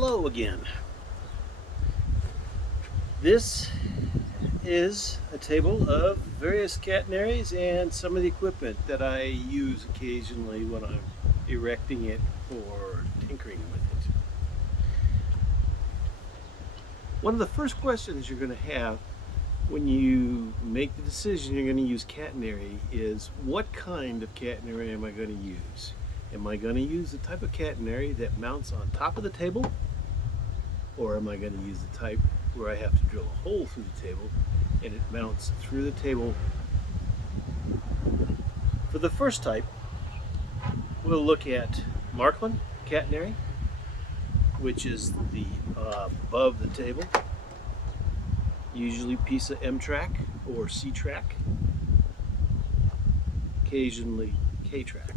Hello again. This is a table of various catenaries and some of the equipment that I use occasionally when I'm erecting it or tinkering with it. One of the first questions you're going to have when you make the decision you're going to use catenary is, what kind of catenary am I going to use? Am I going to use the type of catenary that mounts on top of the table? Or am I going to use the type where I have to drill a hole through the table and it mounts through the table? For the first type, we'll look at Marklin catenary, which is the above the table, usually piece of M-track or C-track, occasionally K-track.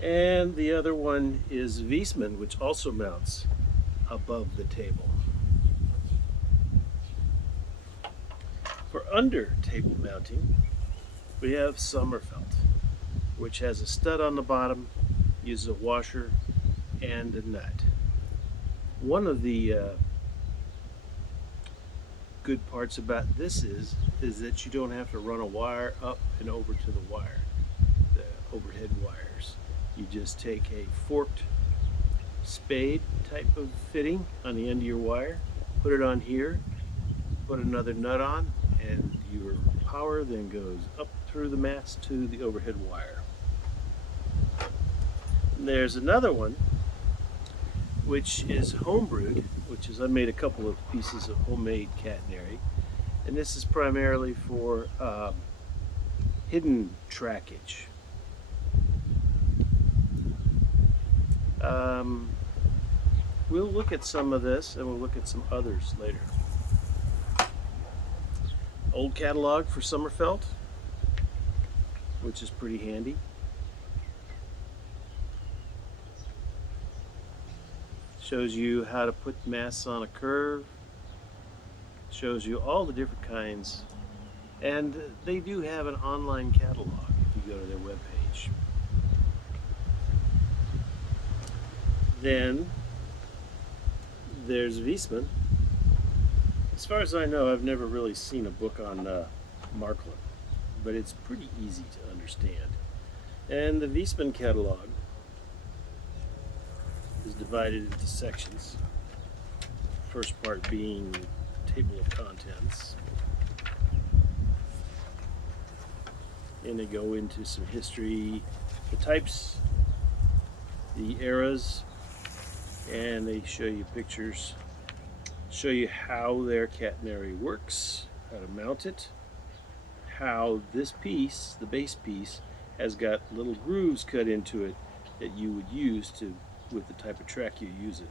And the other one is Viessmann, which also mounts above the table. For under table mounting, we have Sommerfeldt, which has a stud on the bottom, uses a washer and a nut. One of the good parts about this is that you don't have to run a wire up and over to the wire, the overhead wires. You just take a forked spade type of fitting on the end of your wire, put it on here, put another nut on, and your power then goes up through the mast to the overhead wire. And there's another one which is homebrewed, which is I made a couple of pieces of homemade catenary, and this is primarily for hidden trackage. We'll look at some of this and we'll look at some others later. Old catalog for Sommerfeldt, which is pretty handy. Shows you how to put masts on a curve, shows you all the different kinds, and they do have an online catalog if you go to their webpage. Then there's Viessmann. As far as I know, I've never really seen a book on Marklin, but it's pretty easy to understand. And the Viessmann catalog is divided into sections. First part being table of contents. And they go into some history, the types, the eras, and they show you pictures, show you how their catenary works, how to mount it, how this piece, the base piece, has got little grooves cut into it that you would use with the type of track you use it.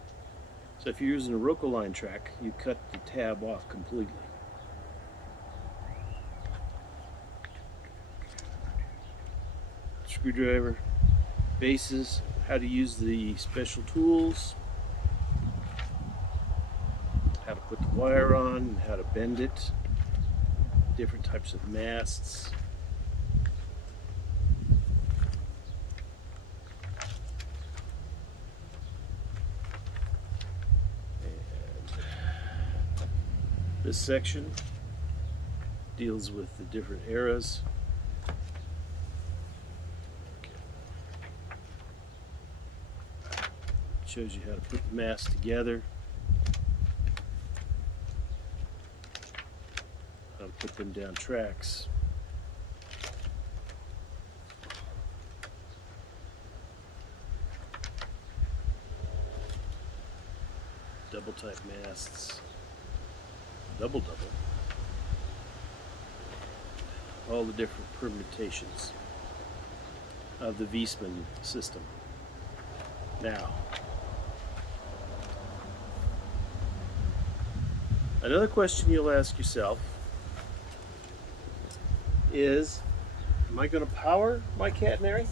So if you're using a Rocoline track, you cut the tab off completely. Screwdriver, bases, how to use the special tools, how to put the wire on, and how to bend it, different types of masts. And this section deals with the different eras. Shows you how to put the mast together, how to put them down tracks. Double type masts, double, all the different permutations of the Viessmann system. Now, another question you'll ask yourself is, am I going to power my catenary?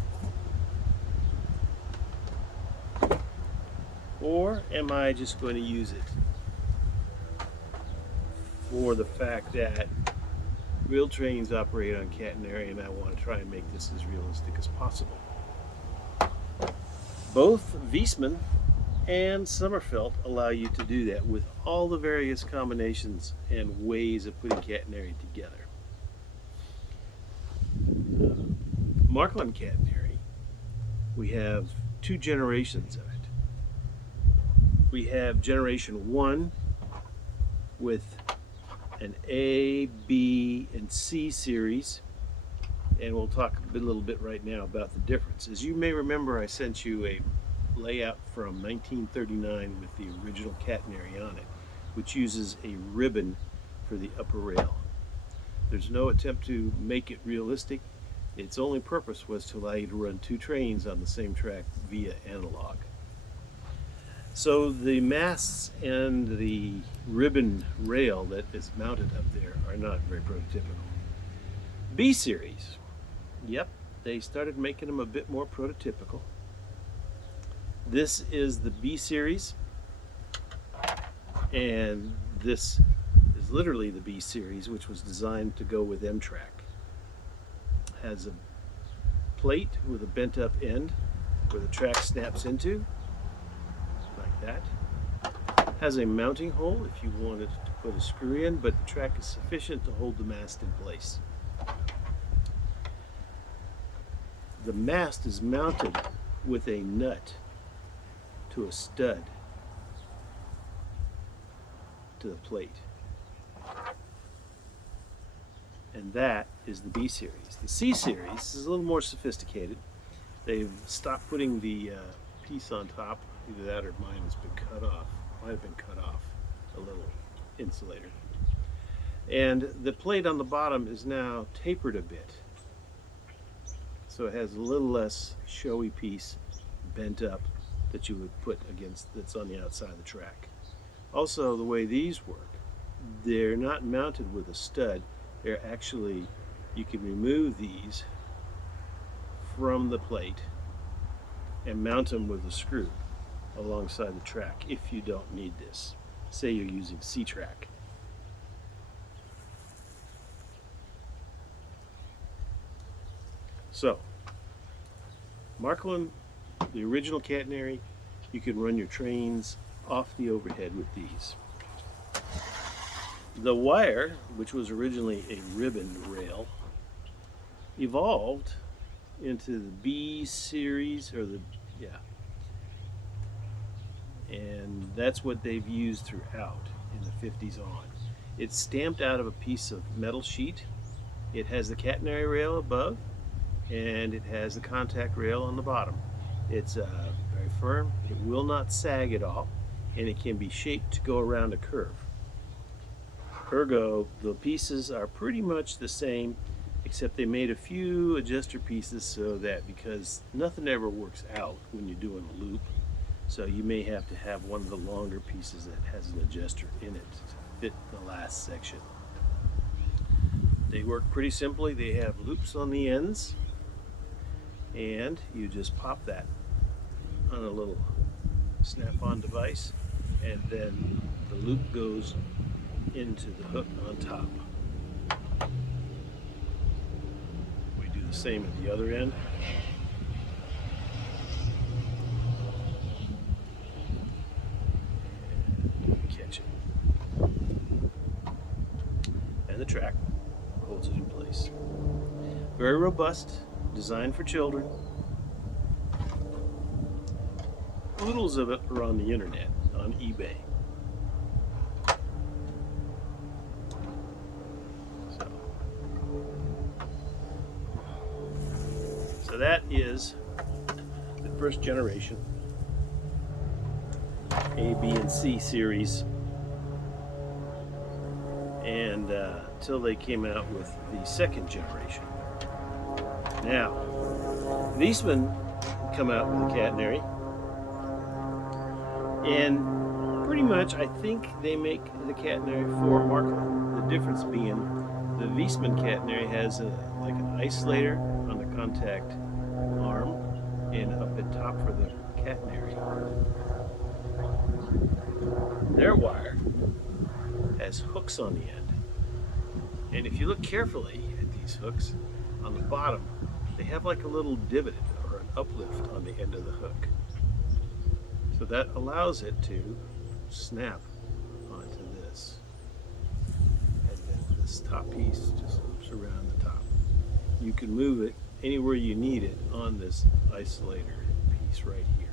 Or am I just going to use it for the fact that real trains operate on catenary and I want to try and make this as realistic as possible? Both Viessmann and Sommerfeldt allow you to do that with all the various combinations and ways of putting catenary together. Marklin catenary, we have two generations of it. We have generation 1 with an A, B, and C series, and we'll talk a little bit right now about the difference. As you may remember, I sent you a layout from 1939 with the original catenary on it, which uses a ribbon for the upper rail. There's no attempt to make it realistic. Its only purpose was to allow you to run two trains on the same track via analog. So the masts and the ribbon rail that is mounted up there are not very prototypical. B series, yep, they started making them a bit more prototypical. This is the B series, and this is literally the B series, which was designed to go with M-track. Has a plate with a bent up end where the track snaps into, like that. Has a mounting hole if you wanted to put a screw in, but the track is sufficient to hold the mast in place. The mast is mounted with a nut to a stud to the plate. And that is the B series. The C series is a little more sophisticated. They've stopped putting the piece on top. Either that or mine has been cut off. Might have been cut off, a little insulator. And the plate on the bottom is now tapered a bit. So it has a little less showy piece bent up that you would put against, that's on the outside of the track. Also, the way these work, they're not mounted with a stud. They're actually, you can remove these from the plate and mount them with a screw alongside the track if you don't need this. Say you're using C-track. So, Marklin, the original catenary, you can run your trains off the overhead with these. The wire, which was originally a ribbon rail, evolved into the B series, or and that's what they've used throughout in the 50s on. It's stamped out of a piece of metal sheet. It has the catenary rail above, and it has the contact rail on the bottom. It's very firm, it will not sag at all, and it can be shaped to go around a curve. Ergo, the pieces are pretty much the same, except they made a few adjuster pieces so that, because nothing ever works out when you're doing a loop, so you may have to have one of the longer pieces that has an adjuster in it to fit the last section. They work pretty simply. They have loops on the ends, and you just pop that on a little snap-on device, and then the loop goes into the hook on top. We do the same at the other end. And catch it. And the track holds it in place. Very robust, designed for children. Oodles of it are on the internet, on eBay. So that is the first generation A, B, and C series, and until they came out with the second generation. Now, Viessmann come out with a catenary, and pretty much I think they make the catenary for Marklin. The difference being the Viessmann catenary has like an isolator on the contact arm and up at top for the catenary. Their wire has hooks on the end, and if you look carefully at these hooks on the bottom, they have like a little divot or an uplift on the end of the hook. So that allows it to snap onto this. And then this top piece just loops around the top. You can move it anywhere you need it on this isolator piece right here.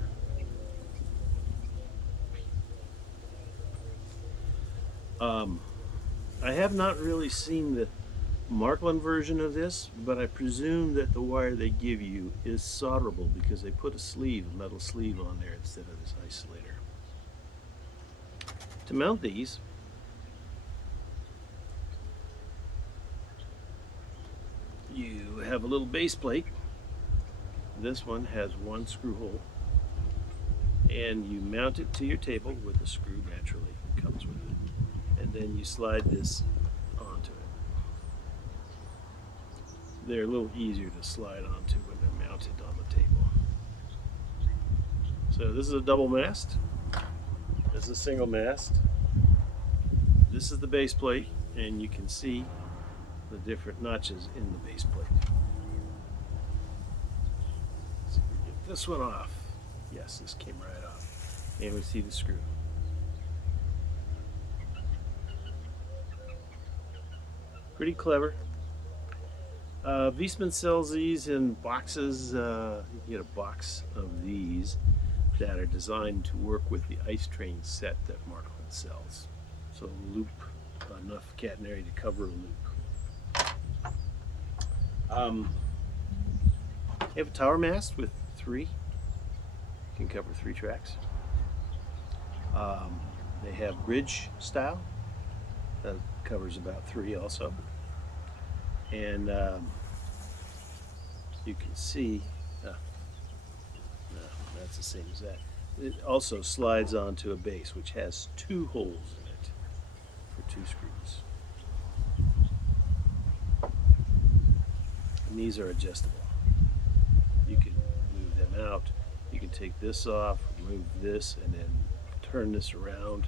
I have not really seen the Marklin version of this, but I presume that the wire they give you is solderable because they put a metal sleeve on there instead of this isolator. To mount these, you have a little base plate. This one has one screw hole, and you mount it to your table with a screw naturally. It comes with it. And then you slide this onto it. They're a little easier to slide onto when they're mounted on the table. So this is a double mast. This is a single mast. This is the base plate, and you can see the different notches in the base plate. So we get this one off. Yes, this came right off. And we see the screw. Pretty clever. Viessmann sells these in boxes. You can get a box of these that are designed to work with the ice train set that Marklin sells. So loop, enough catenary to cover a loop. They have a tower mast with 3. You can cover 3 tracks. They have bridge style that covers about 3 also. And you can see, no, that's the same as that. It also slides onto a base which has 2 holes in it for 2 screws. And these are adjustable. You can move them out. You can take this off, remove this, and then turn this around.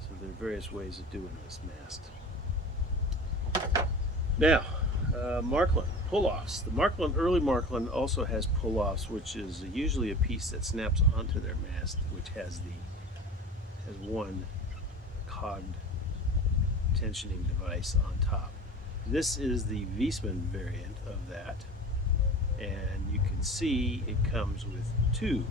So there are various ways of doing this mast. Now, Marklin, pull-offs. The early Marklin also has pull-offs, which is usually a piece that snaps onto their mast, which has one cogged tensioning device on top. This is the Viessmann variant of that, and you can see it comes with two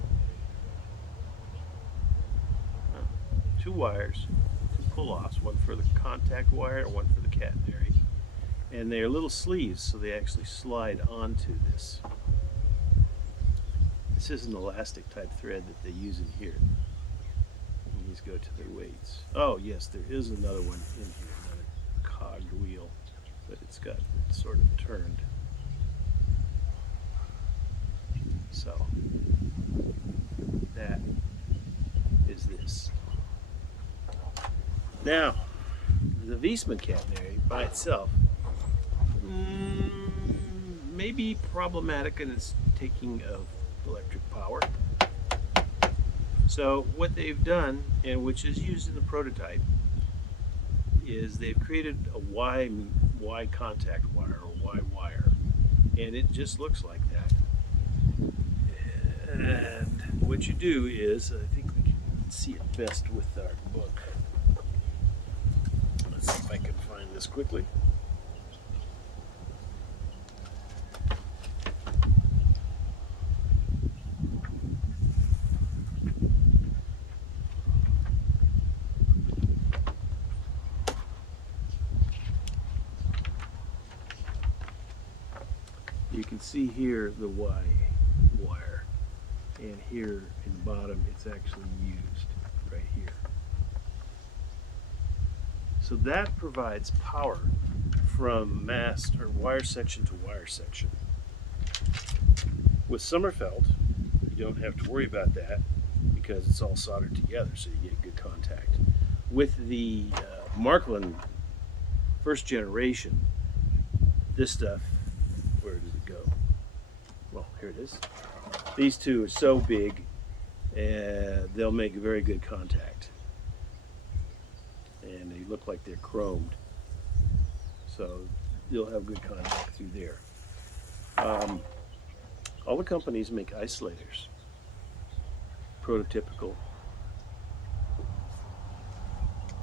wires, 2 pull-offs, one for the contact wire and one for the catenary. And they are little sleeves, so they actually slide onto this. This is an elastic type thread that they use in here. And these go to their weights. Oh yes, there is another one in here, another cogged wheel, but it's got sort of turned. So that is this. Now, the Viessmann catenary by itself may be problematic in its taking of electric power. So what they've done, and which is used in the prototype, is they've created a Y contact wire, or Y wire, and it just looks like that. And what you do is, I think we can see it best with our book. Let's see if I can find this quickly. You can see here the Y wire, and here in the bottom it's actually used right here. So that provides power from mast or wire section to wire section. With Sommerfeldt, you don't have to worry about that because it's all soldered together, so you get good contact. With the Marklin first generation, this stuff, where does it go? Well, here it is. These two are so big, they'll make very good contact. And they look like they're chromed. So you'll have good contact through there. All the companies make isolators. prototypical.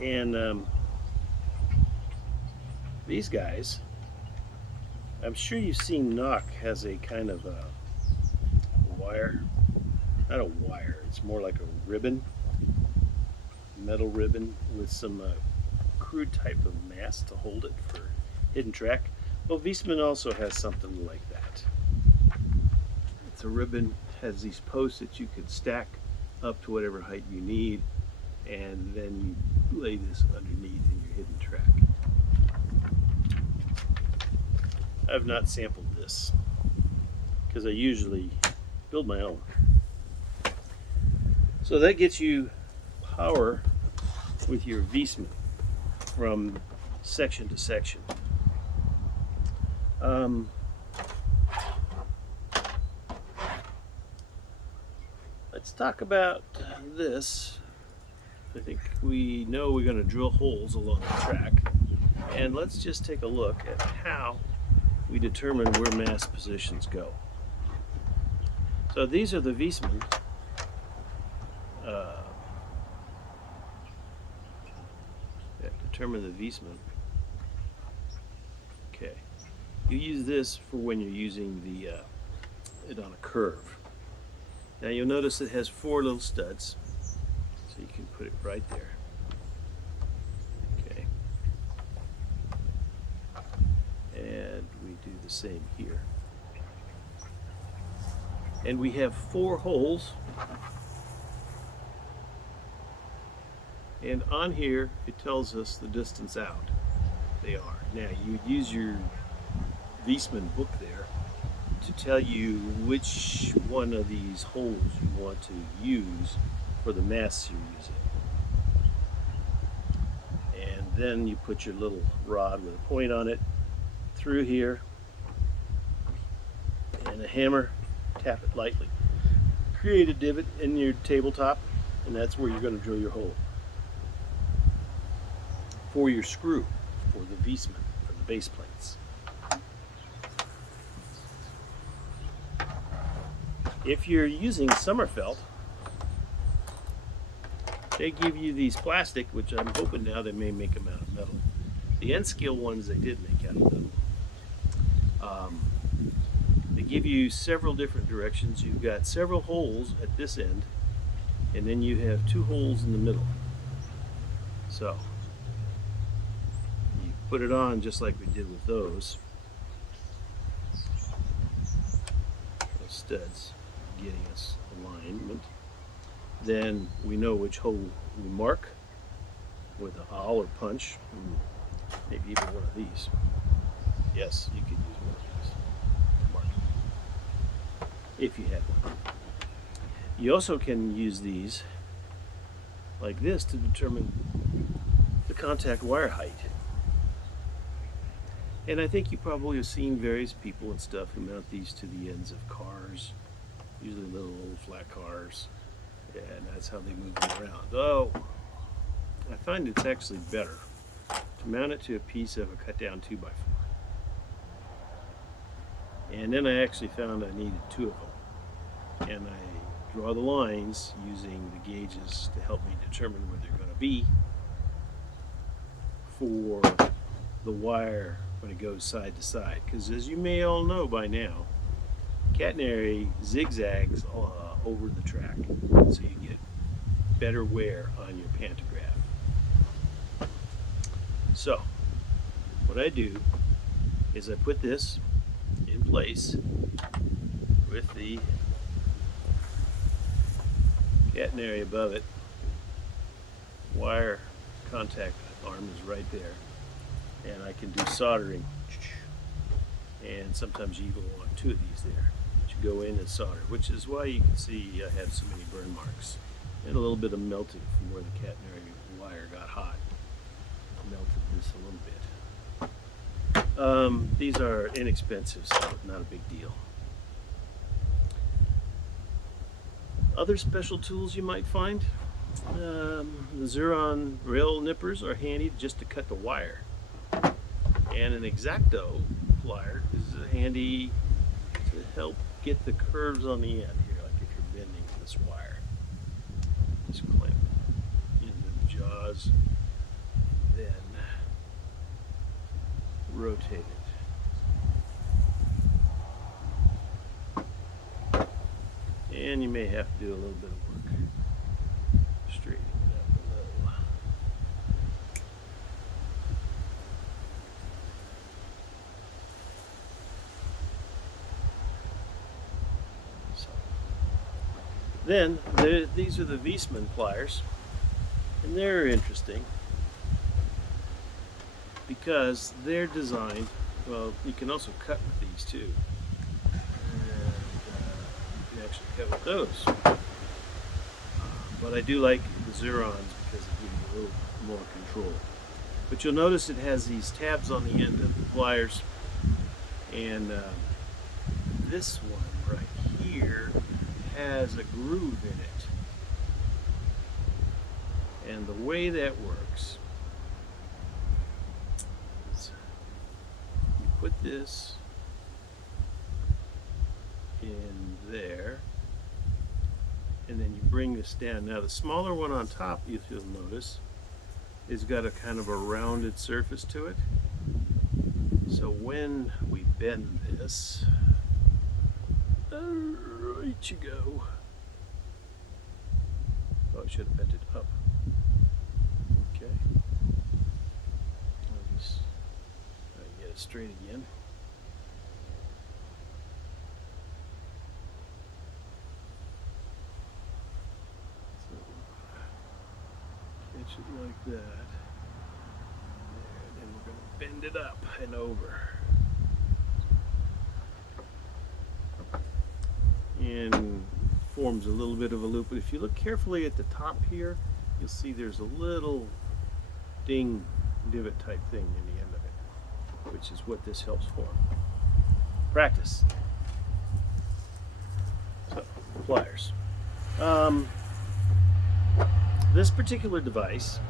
And these guys, I'm sure you've seen Knock has a kind of a wire, not a wire, it's more like a ribbon, metal ribbon with some crude type of mast to hold it for hidden track. Well, Viessmann also has something like that. It's a ribbon, has these posts that you can stack up to whatever height you need, and then you lay this underneath in your hidden track. I've not sampled this because I usually build my own. So that gets you power with your Viessmann from section to section. Let's talk about this. I think we know we're going to drill holes along the track, and let's just take a look at how we determine where mast positions go. So these are the Viessmann. Determine the Viessmann. Okay, you use this for when you're using the it on a curve. Now you'll notice it has 4 little studs, so you can put it right there. Okay, and we do the same here. And we have 4 holes, and on here it tells us the distance out they are. Now you use your Viessmann book there to tell you which one of these holes you want to use for the masts you're using. And then you put your little rod with a point on it through here, and a hammer, tap it lightly. Create a divot in your tabletop, and that's where you're going to drill your hole for your screw for the Viessmann, for the base plates. If you're using Sommerfeldt, they give you these plastic, which I'm hoping now they may make them out of metal. The N-scale ones they did make out of metal. They give you several different directions. You've got several holes at this end, and then you have 2 holes in the middle. So you put it on just like we did with those studs, getting us alignment. Then we know which hole we mark with an awl or punch, maybe even one of these. Yes, you could use one of these to mark if you had one. You also can use these like this to determine the contact wire height. And I think you probably have seen various people and stuff who mount these to the ends of cars, usually little old flat cars, and that's how they move them around. Oh, I find it's actually better to mount it to a piece of a cut down 2x4. And then I actually found I needed 2 of them. And I draw the lines using the gauges to help me determine where they're going to be for the wire when it goes side to side. Because as you may all know by now, catenary zigzags over the track, so you get better wear on your pantograph. So what I do is I put this in place with the catenary above it. Wire contact arm is right there, and I can do soldering, and sometimes you even want 2 of these there that you go in and solder, which is why you can see I have so many burn marks and a little bit of melting from where the catenary wire got hot. Melted this a little bit. These are inexpensive, so not a big deal. Other special tools you might find, the Xuron rail nippers are handy just to cut the wire, and an X-Acto plier is handy to help get the curves on the end here, like if you're bending this wire. Just clamp it into the jaws, then rotate it. And you may have to do a little bit of work straightening it up a little. So, then these are the Viessmann pliers, and they're interesting because they're designed, well, you can also cut with these too. And you can actually cut with those. But I do like the Zerons because it gives you a little more control. But you'll notice it has these tabs on the end of the pliers, and this one right here has a groove in it. And the way that works is you put this in there, and then you bring this down. Now the smaller one on top, if you'll notice, is got a kind of a rounded surface to it. So when we bend this, right you go. Oh, I should have bent it up. Okay. I'll just get it straight again. Catch it like that. There, then we're going to bend it up and over. And forms a little bit of a loop. But if you look carefully at the top here, you'll see there's a little ding divot type thing in the end of it, which is what this helps form. Practice. So, pliers. This particular device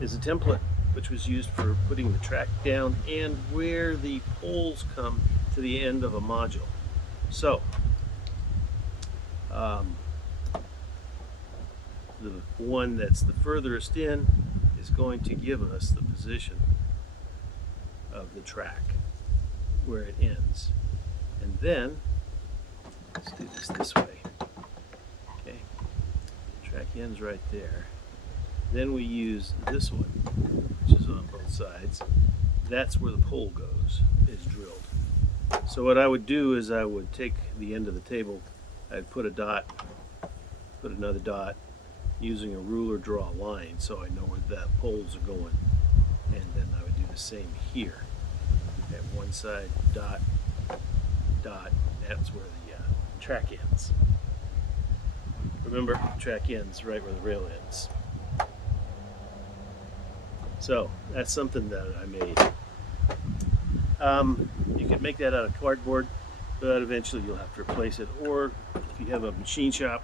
is a template which was used for putting the track down and where the poles come to the end of a module. So, the one that's the furthest in is going to give us the position of the track where it ends. And then, let's do this way. Okay, track ends right there. Then we use this one, which is on both sides. That's where the pole goes, is drilled. So what I would do is I would take the end of the table, I'd put a dot, put another dot, using a ruler draw a line so I know where the poles are going. And then I would do the same here. At one side, dot, dot, that's where the track ends. Remember, track ends right where the rail ends. So, that's something that I made. You can make that out of cardboard, but eventually you'll have to replace it. Or if you have a machine shop,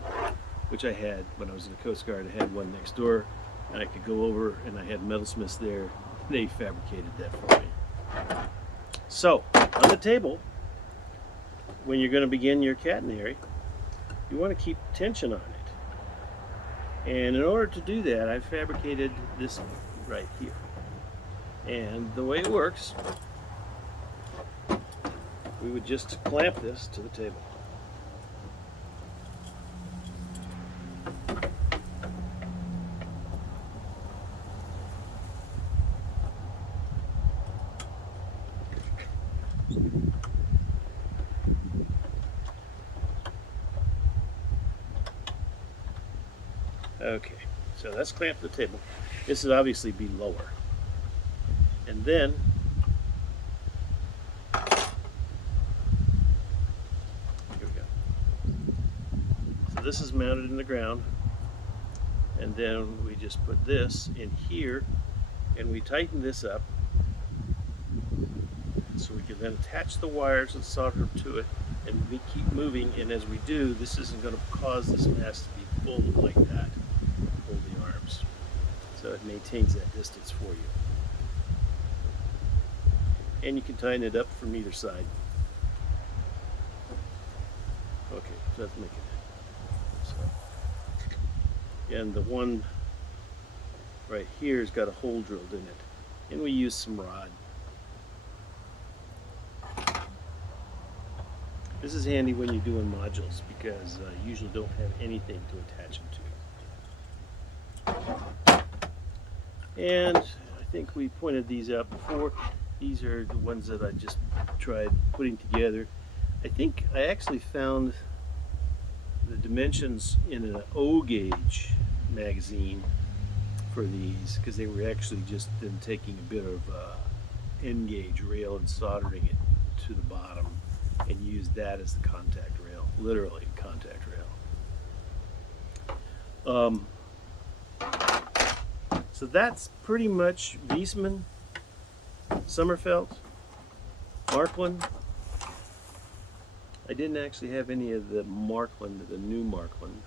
which I had when I was in the Coast Guard, I had one next door, and I could go over and I had metalsmiths there. They fabricated that for me. So, on the table, when you're going to begin your catenary, you want to keep tension on it. And in order to do that, I fabricated this right here. And the way it works, we would just clamp this to the table. Okay, so that's clamped to the table. This would obviously be lower. And then here we go. So this is mounted in the ground, and then we just put this in here, and we tighten this up so we can then attach the wires and solder them to it, and we keep moving. And as we do, this isn't going to cause this mast to be pulled like that. Pull the arms, so it maintains that distance for you. And you can tighten it up from either side. Okay, so let's make it. So, and the one right here has got a hole drilled in it, and we use some rod. This is handy when you're doing modules because you usually don't have anything to attach them to. And I think we pointed these out before. These are the ones that I just tried putting together. I think I actually found the dimensions in an O gauge magazine for these, because they were actually just then taking a bit of N gauge rail and soldering it to the bottom and used that as the contact rail, literally contact rail. So that's pretty much Viessmann, Sommerfeldt, Marklin. I didn't actually have any of the Marklin, the new Marklin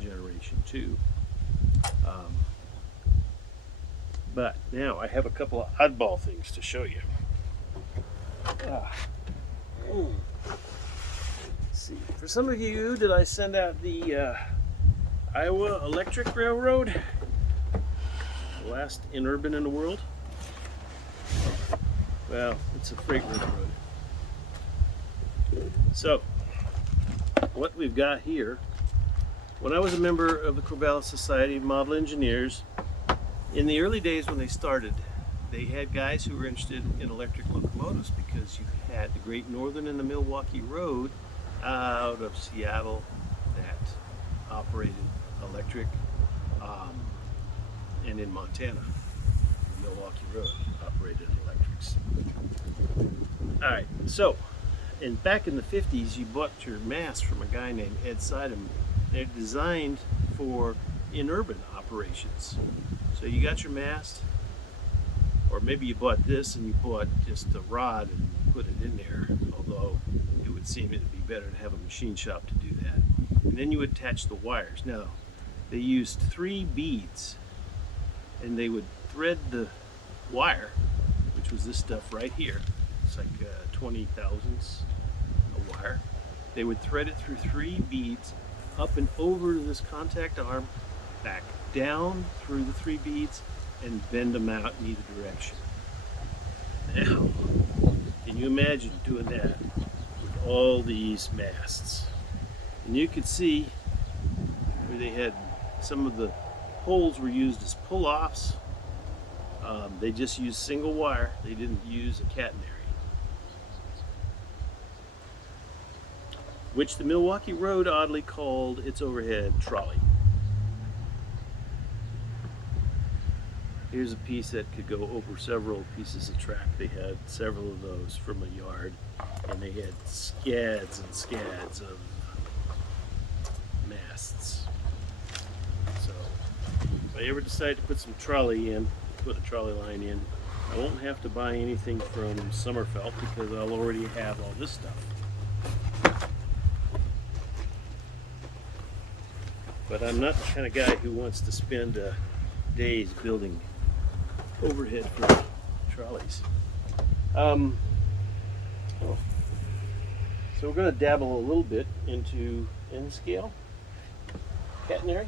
generation 2. But now I have a couple of oddball things to show you. Let's see. For some of you, did I send out the Iowa Electric Railroad? The last interurban in the world? Well, it's a freight railroad. So, what we've got here, when I was a member of the Corvallis Society of Model Engineers, in the early days when they started, they had guys who were interested in electric locomotives because you had the Great Northern and the Milwaukee Road out of Seattle that operated electric, and in Montana, the Milwaukee Road operated electrics. Alright, so, and back in the 50s, you bought your mast from a guy named Ed Sidham. They're designed for interurban operations. So you got your mast, or maybe you bought this and you bought just a rod and put it in there, although it would seem it would be better to have a machine shop to do that. And then you would attach the wires. Now, they used 3 beads, and they would thread the wire, which was this stuff right here. It's like 20 thousandths a wire. They would thread it through 3 beads up and over this contact arm, back down through the 3 beads, and bend them out in either direction. Now, can you imagine doing that with all these masts? And you could see where they had some of the holes were used as pull-offs. They just used single wire. They didn't use a catenary, which the Milwaukee Road oddly called its overhead trolley. Here's a piece that could go over several pieces of track. They had several of those from a yard, and they had scads and scads of masts. So if I ever decide to put some trolley in, put a trolley line in, I won't have to buy anything from Sommerfeldt because I'll already have all this stuff. But I'm not the kind of guy who wants to spend days building overhead for trolleys. So we're going to dabble a little bit into N scale catenary.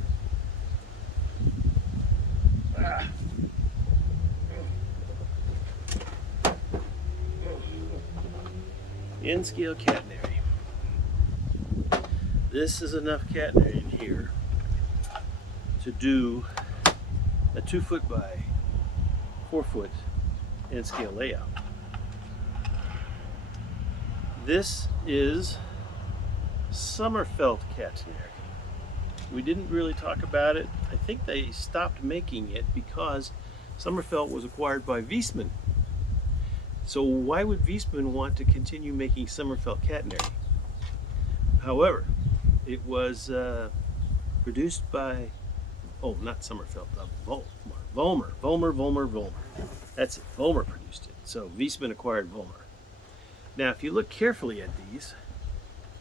N scale catenary. This is enough catenary in here to do a 2-foot by 4-foot N scale layout. This is Sommerfeldt catenary. We didn't really talk about it. I think they stopped making it because Sommerfeldt was acquired by Viessmann. So why would Viessmann want to continue making Sommerfeldt catenary? However, it was produced by, oh, not Sommerfeldt, Vollmer. That's it, Vollmer produced it. So Viessmann acquired Vollmer. Now, if you look carefully at these,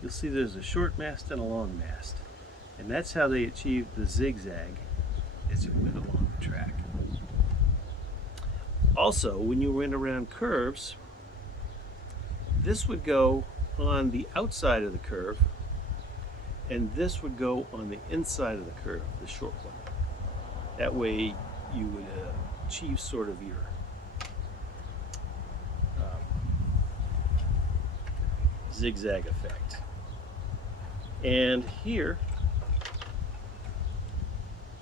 you'll see there's a short mast and a long mast. And that's how they achieved the zigzag as it went along the track. Also, when you went around curves, this would go on the outside of the curve, and this would go on the inside of the curve, the short one. That way you would achieve sort of your zigzag effect. And here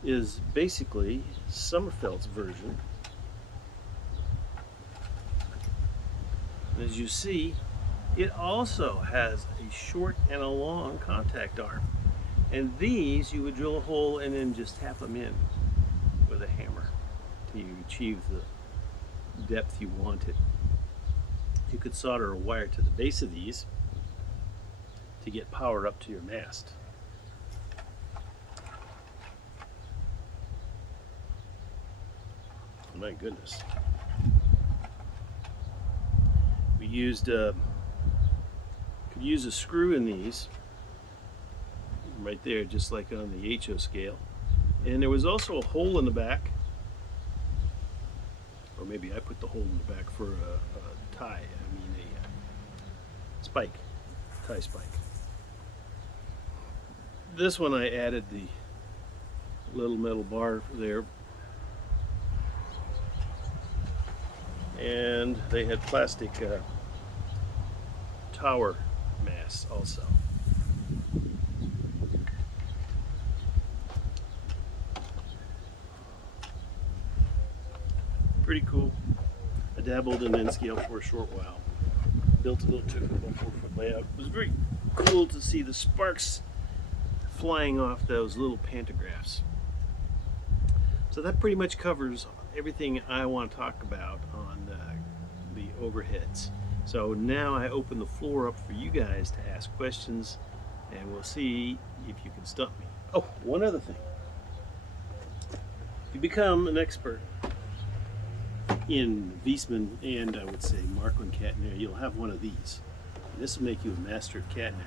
is basically Sommerfeld's version. As you see, it also has a short and a long contact arm. And these you would drill a hole and then just tap them in with a hammer till you achieve the depth you wanted. You could solder a wire to the base of these to get power up to your mast. My goodness. We used could use a screw in these right there, just like on the HO scale. And there was also a hole in the back, or maybe I put the hole in the back for a tie. I mean a spike, tie spike. This one I added the little metal bar there, and they had plastic tower masts also. Pretty cool. I dabbled in N-scale for a short while. Built a little 2-foot layout. It was very cool to see the sparks flying off those little pantographs. So that pretty much covers everything I want to talk about on the overheads. So now I open the floor up for you guys to ask questions, and we'll see if you can stump me. Oh, one other thing. If you become an expert in Viessmann and I would say Marklin catenary, you'll have one of these. This will make you a master at catenary.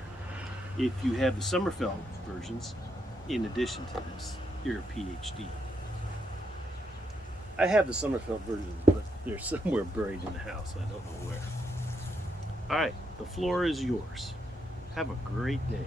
If you have the Sommerfeld versions, in addition to this, you're a PhD. I have the Sommerfeld versions, but they're somewhere buried in the house. I don't know where. All right, the floor is yours. Have a great day.